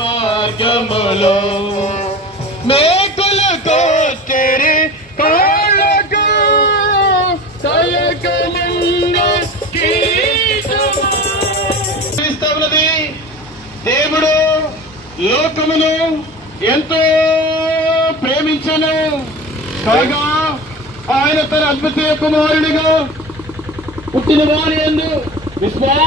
మార్గములో మేకులు కోస్తేరి కాళ్ళకు క్రీస్తున్నది. దేవుడు లోకమును ఎంతో ప్రేమించను కాగా ఆయన తన అద్వితీయ కుమారుడిగా పుట్టిన వారి యందు విశ్వాస